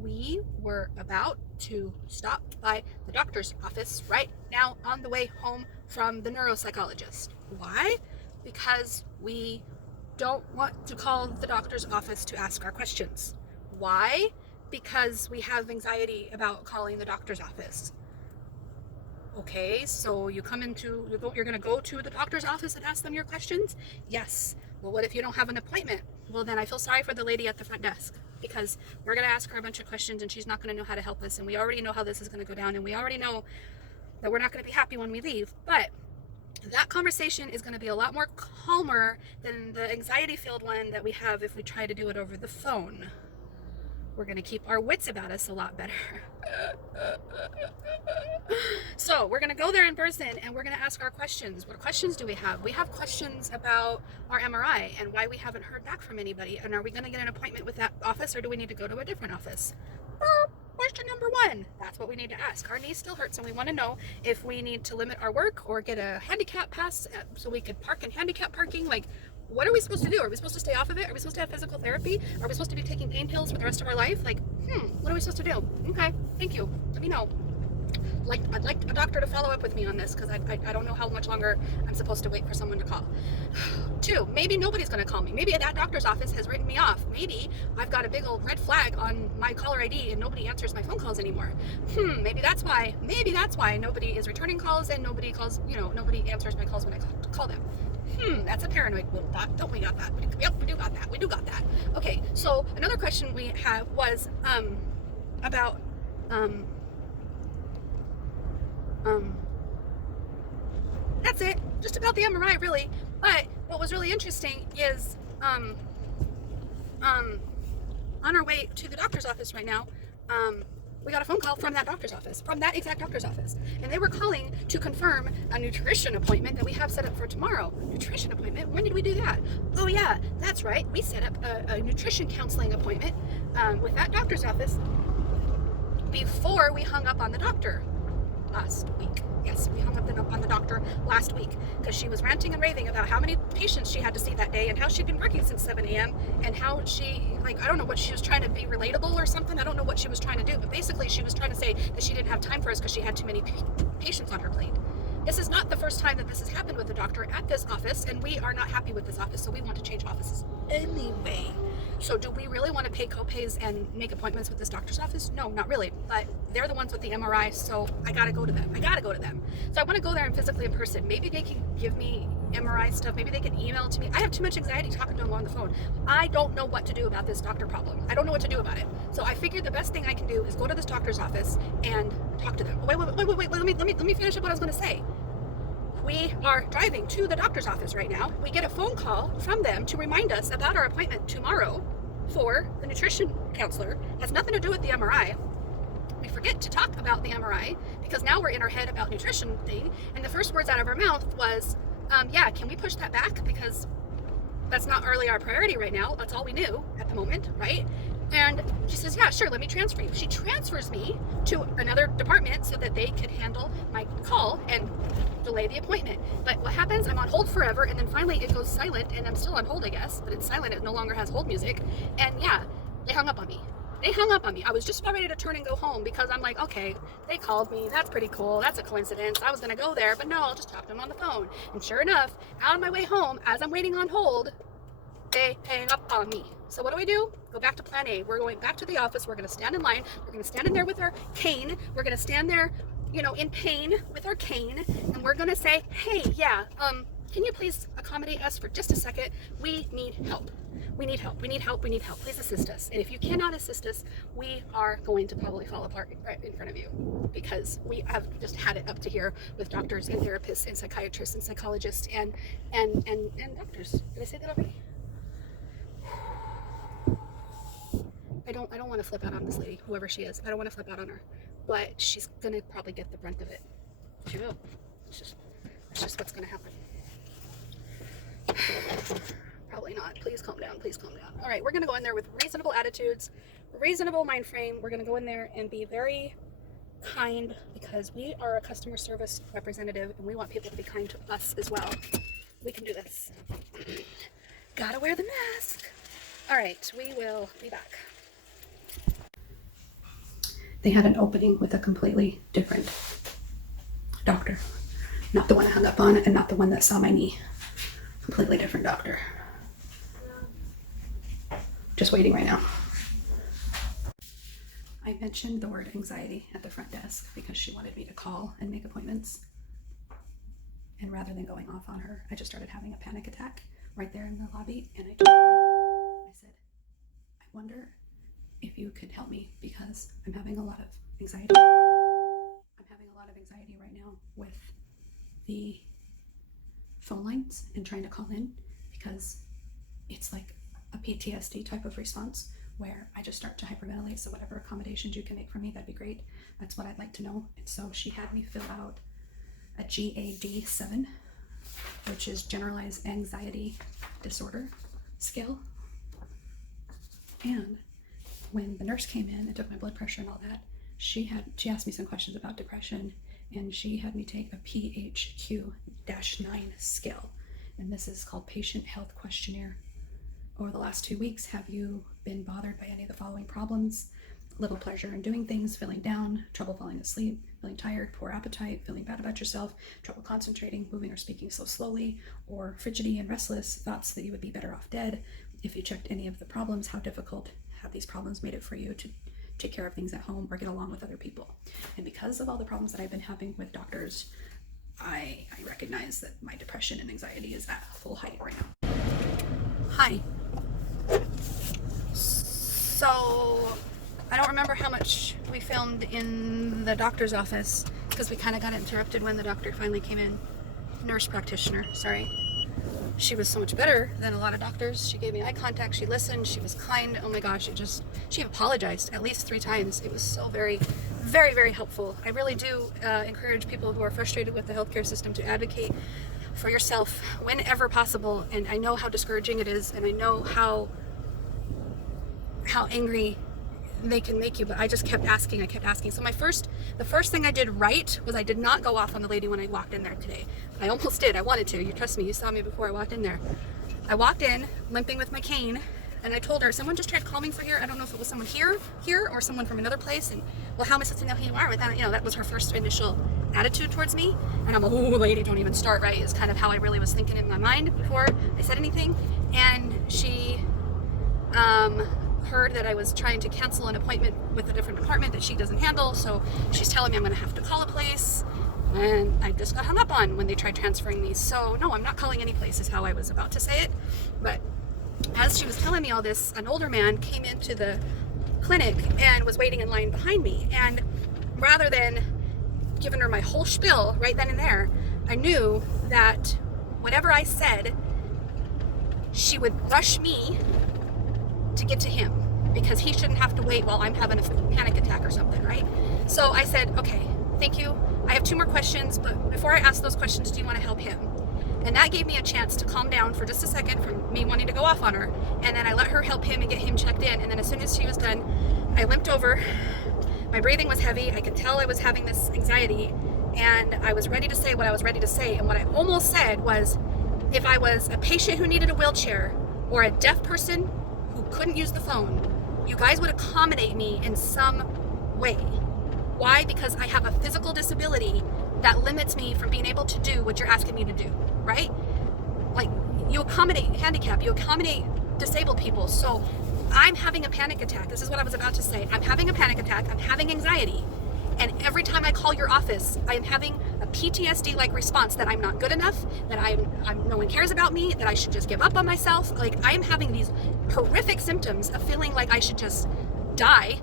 we were about to stop by the doctor's office right now on the way home from the neuropsychologist. Why? Because we don't want to call the doctor's office to ask our questions. Why? Because we have anxiety about calling the doctor's office. Okay, so you're gonna go to the doctor's office and ask them your questions? Yes. Well, what if you don't have an appointment? Well, then I feel sorry for the lady at the front desk, because we're gonna ask her a bunch of questions and she's not gonna know how to help us, and we already know how this is gonna go down, and we already know that we're not gonna be happy when we leave. But that conversation is gonna be a lot more calmer than the anxiety-filled one that we have if we try to do it over the phone. We're going to keep our wits about us a lot better. So we're going to go there in person and we're going to ask our questions. What questions do we have? We have questions about our MRI and why we haven't heard back from anybody. And are we going to get an appointment with that office, or do we need to go to a different office? Question number 1. That's what we need to ask. Our knee still hurts and we want to know if we need to limit our work or get a handicap pass so we could park in handicap parking. Like, what are we supposed to do? Are we supposed to stay off of it? Are we supposed to have physical therapy? Are we supposed to be taking pain pills for the rest of our life? Like, what are we supposed to do? Okay, thank you. Let me know. I'd like a doctor to follow up with me on this, because I don't know how much longer I'm supposed to wait for someone to call. 2, maybe nobody's going to call me. Maybe that doctor's office has written me off. Maybe I've got a big old red flag on my caller ID and nobody answers my phone calls anymore. Maybe that's why nobody is returning calls and nobody calls, nobody answers my calls when I call them. That's a paranoid little thought. Don't we got that? Yep, we do got that. We do got that. Okay, so another question we have was about that's it. Just about the MRI, really. But what was really interesting is on our way to the doctor's office right now, we got a phone call from that doctor's office, from that exact doctor's office. And they were calling to confirm a nutrition appointment that we have set up for tomorrow. Nutrition appointment? When did we do that? Oh yeah, that's right. We set up a nutrition counseling appointment with that doctor's office before we hung up on the doctor last week. Yes, we hung up on the doctor last week because she was ranting and raving about how many patients she had to see that day and how she'd been working since 7 a.m. and how she, I don't know what she was trying to be relatable or something. I don't know what she was trying to do, but basically she was trying to say that she didn't have time for us because she had too many patients on her plate. This is not the first time that this has happened with the doctor at this office, and we are not happy with this office, so we want to change offices anyway. So do we really want to pay copays and make appointments with this doctor's office? No, not really. But they're the ones with the MRI, so I gotta go to them. So I want to go there and physically in person. Maybe they can give me MRI stuff. Maybe they can email it to me. I have too much anxiety talking to them on the phone. I don't know what to do about this doctor problem. I don't know what to do about it. So I figured the best thing I can do is go to this doctor's office and talk to them. Wait. Let me finish up what I was going to say. We are driving to the doctor's office right now. We get a phone call from them to remind us about our appointment tomorrow for the nutrition counselor. It has nothing to do with the MRI. We forget to talk about the MRI because now we're in our head about nutrition thing. And the first words out of our mouth was, yeah, can we push that back? Because that's not really our priority right now. That's all we knew at the moment, right? And she says, yeah, sure, let me transfer you. She transfers me to another department so that they could handle my call and delay the appointment. But what happens, I'm on hold forever, and then finally it goes silent, and I'm still on hold, I guess, but it's silent, it no longer has hold music. And yeah, they hung up on me. I was just about ready to turn and go home because I'm like, okay, they called me. That's pretty cool. That's a coincidence. I was going to go there, but no, I'll just talk to them on the phone. And sure enough, out on my way home, as I'm waiting on hold, they hang up on me. So what do? Go back to plan A. We're going back to the office. We're going to stand in line. We're going to stand in there with our cane. We're going to stand there, in pain with our cane. And we're going to say, hey, yeah, can you please accommodate us for just a second? We need help. We need help. Please assist us. And if you cannot assist us, we are going to probably fall apart right in front of you because we have just had it up to here with doctors and therapists and psychiatrists and psychologists and doctors. Did I say that already? I don't want to flip out on this lady, whoever she is. I don't want to flip out on her, but she's gonna probably get the brunt of it. She will. It's just what's gonna happen. Probably not. Please calm down. All right, we're gonna go in there with reasonable attitudes, reasonable mind frame. We're gonna go in there and be very kind because we are a customer service representative and we want people to be kind to us as well. We can do this. Gotta wear the mask. All right, we will be back. They had an opening with a completely different doctor. Not the one I hung up on and not the one that saw my knee. Completely different doctor. Just waiting right now. I mentioned the word anxiety at the front desk because she wanted me to call and make appointments. And rather than going off on her, I just started having a panic attack right there in the lobby. And I said, I wonder if you could help me because I'm having a lot of anxiety. I'm having a lot of anxiety right now with the phone lines and trying to call in because it's like a PTSD type of response where I just start to hyperventilate. So whatever accommodations you can make for me, that'd be great. That's what I'd like to know. And so she had me fill out a d.i.d 7, which is generalized anxiety disorder scale. And when the nurse came in and took my blood pressure and all that, she asked me some questions about depression, and she had me take a PHQ-9 scale. And this is called Patient Health Questionnaire. Over the last 2 weeks, have you been bothered by any of the following problems? Little pleasure in doing things, feeling down, trouble falling asleep, feeling tired, poor appetite, feeling bad about yourself, trouble concentrating, moving or speaking so slowly, or fidgety and restless, thoughts that you would be better off dead. If you checked any of the problems, how difficult have these problems made it for you to take care of things at home or get along with other people? And because of all the problems that I've been having with doctors, I recognize that my depression and anxiety is at full height right now. Hi. So I don't remember how much we filmed in the doctor's office because we kind of got interrupted when the doctor finally came in. Nurse practitioner, sorry. She was so much better than a lot of doctors. She gave me eye contact, she listened, she was kind. Oh my gosh, she apologized at least 3 times. It was so very, very, very helpful. I really do encourage people who are frustrated with the healthcare system to advocate for yourself whenever possible. And I know how discouraging it is, and I know how angry they can make you, but I just kept asking. So the first thing I did right was I did not go off on the lady when I walked in there today. I almost did. I wanted to. You trust me. You saw me before I walked in there. I walked in limping with my cane, and I told her, someone just tried calling for here. I don't know if it was someone here or someone from another place. And well, how am I supposed to know who you are? Without, that was her first initial attitude towards me. And I'm like, oh, lady, don't even start, right? Is kind of how I really was thinking in my mind before I said anything. And she heard that I was trying to cancel an appointment with a different department that she doesn't handle, so she's telling me I'm going to have to call a place, and I just got hung up on when they tried transferring me. So no, I'm not calling any place is how I was about to say it. But as she was telling me all this, an older man came into the clinic and was waiting in line behind me, and rather than giving her my whole spiel right then and there, I knew that whatever I said, she would rush me to get to him because he shouldn't have to wait while I'm having a panic attack or something, right? So I said, okay, thank you. I have 2 more questions, but before I ask those questions, do you want to help him? And that gave me a chance to calm down for just a second from me wanting to go off on her. And then I let her help him and get him checked in. And then as soon as she was done, I limped over. My breathing was heavy. I could tell I was having this anxiety, and I was ready to say what I was ready to say. And what I almost said was, if I was a patient who needed a wheelchair or a deaf person who couldn't use the phone, you guys would accommodate me in some way. Why? Because I have a physical disability that limits me from being able to do what you're asking me to do, right? Like, you accommodate handicap, you accommodate disabled people. So I'm having a panic attack. This is what I was about to say. I'm having a panic attack. I'm having anxiety. And every time I call your office, I am having a PTSD-like response that I'm not good enough, that no one cares about me, that I should just give up on myself. Like, I am having these horrific symptoms of feeling like I should just die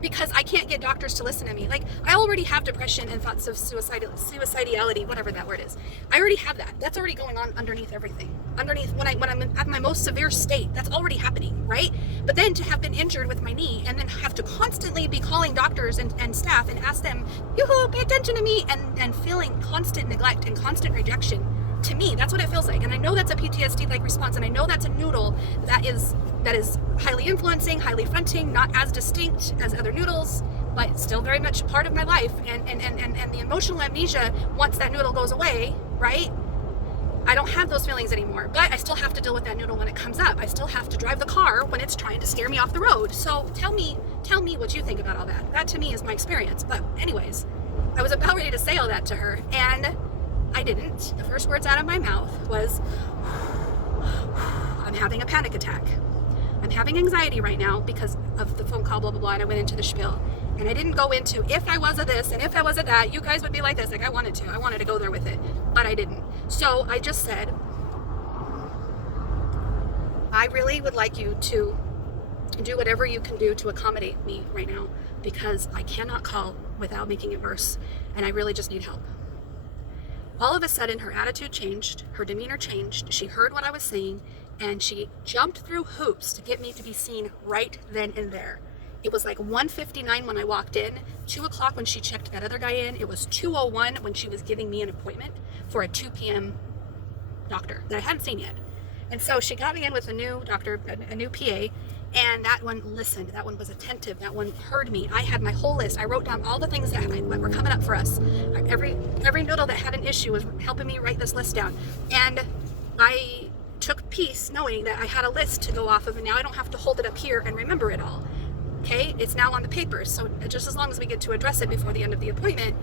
because I can't get doctors to listen to me. Like, I already have depression and thoughts of suicidality, whatever that word is. I already have that. That's already going on underneath everything. Underneath, when I'm at my most severe state, that's already happening, right? But then to have been injured with my knee and then have to constantly be calling doctors and staff and ask them, yoo-hoo, pay attention to me, and feeling constant neglect and constant rejection, to me, that's what it feels like. And I know that's a PTSD-like response, and I know that's a noodle that is highly influencing, highly fronting, not as distinct as other noodles, but still very much a part of my life. And the emotional amnesia, once that noodle goes away, right? I don't have those feelings anymore, but I still have to deal with that noodle when it comes up. I still have to drive the car when it's trying to scare me off the road. So tell me what you think about all that. That to me is my experience. But anyways, I was about ready to say all that to her, and I didn't. The first words out of my mouth was, I'm having a panic attack. I'm having anxiety right now because of the phone call, blah, blah, blah, and I went into the spiel. And I didn't go into, if I was a this and if I was a that, you guys would be like this. Like, I wanted to go there with it, but I didn't. So I just said, I really would like you to do whatever you can do to accommodate me right now, because I cannot call without making it worse, and I really just need help. All of a sudden, her attitude changed, her demeanor changed, she heard what I was saying, and she jumped through hoops to get me to be seen right then and there. It was like 1:59 when I walked in, 2 o'clock when she checked that other guy in, it was 2:01 when she was giving me an appointment for a 2 p.m. doctor that I hadn't seen yet. And so she got me in with a new doctor, a new PA, and that one listened. That one was attentive. That one heard me. I had my whole list. I wrote down all the things that were coming up for us. Every noodle that had an issue was helping me write this list down. And I took peace knowing that I had a list to go off of, and now I don't have to hold it up here and remember it all. Okay? It's now on the papers. So just as long as we get to address it before the end of the appointment,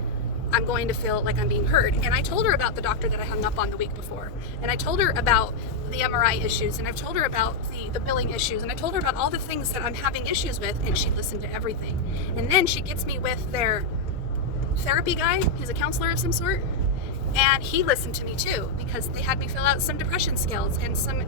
I'm going to feel like I'm being heard. And I told her about the doctor that I hung up on the week before. And I told her about the MRI issues. And I've told her about the billing issues. And I told her about all the things that I'm having issues with. And she listened to everything. And then she gets me with their therapy guy. He's a counselor of some sort. And he listened to me too, because they had me fill out some depression skills and some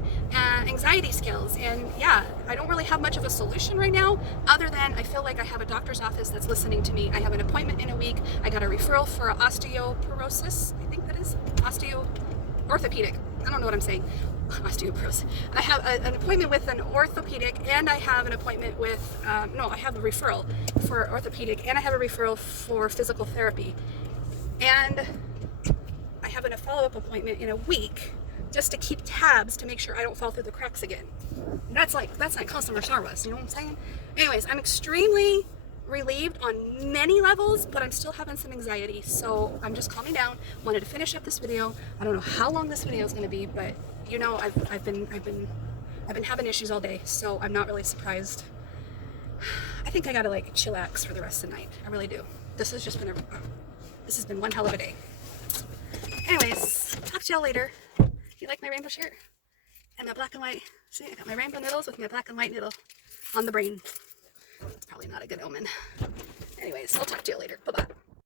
anxiety skills. And yeah, I don't really have much of a solution right now, other than I feel like I have a doctor's office that's listening to me. I have an appointment in a week. I got a referral for osteoporosis. I think that is orthopedic. I don't know what I'm saying. Osteoporosis. I have an appointment with an orthopedic, and I have an appointment with, I have a referral for orthopedic, and I have a referral for physical therapy. And I have a follow-up appointment in a week just to keep tabs to make sure I don't fall through the cracks again. That's like customer service, you know what I'm saying? Anyways, I'm extremely relieved on many levels, but I'm still having some anxiety, so I'm just calming down. Wanted to finish up this video. I don't know how long this video is going to be, but you know, I've been having issues all day, so I'm not really surprised. I think I gotta like chillax for the rest of the night. I really do. This has been one hell of a day. Anyways, talk to y'all later. You like my rainbow shirt? And my black and white. See, I got my rainbow noodles with my black and white noodle on the brain. It's probably not a good omen. Anyways, I'll talk to you later. Bye-bye.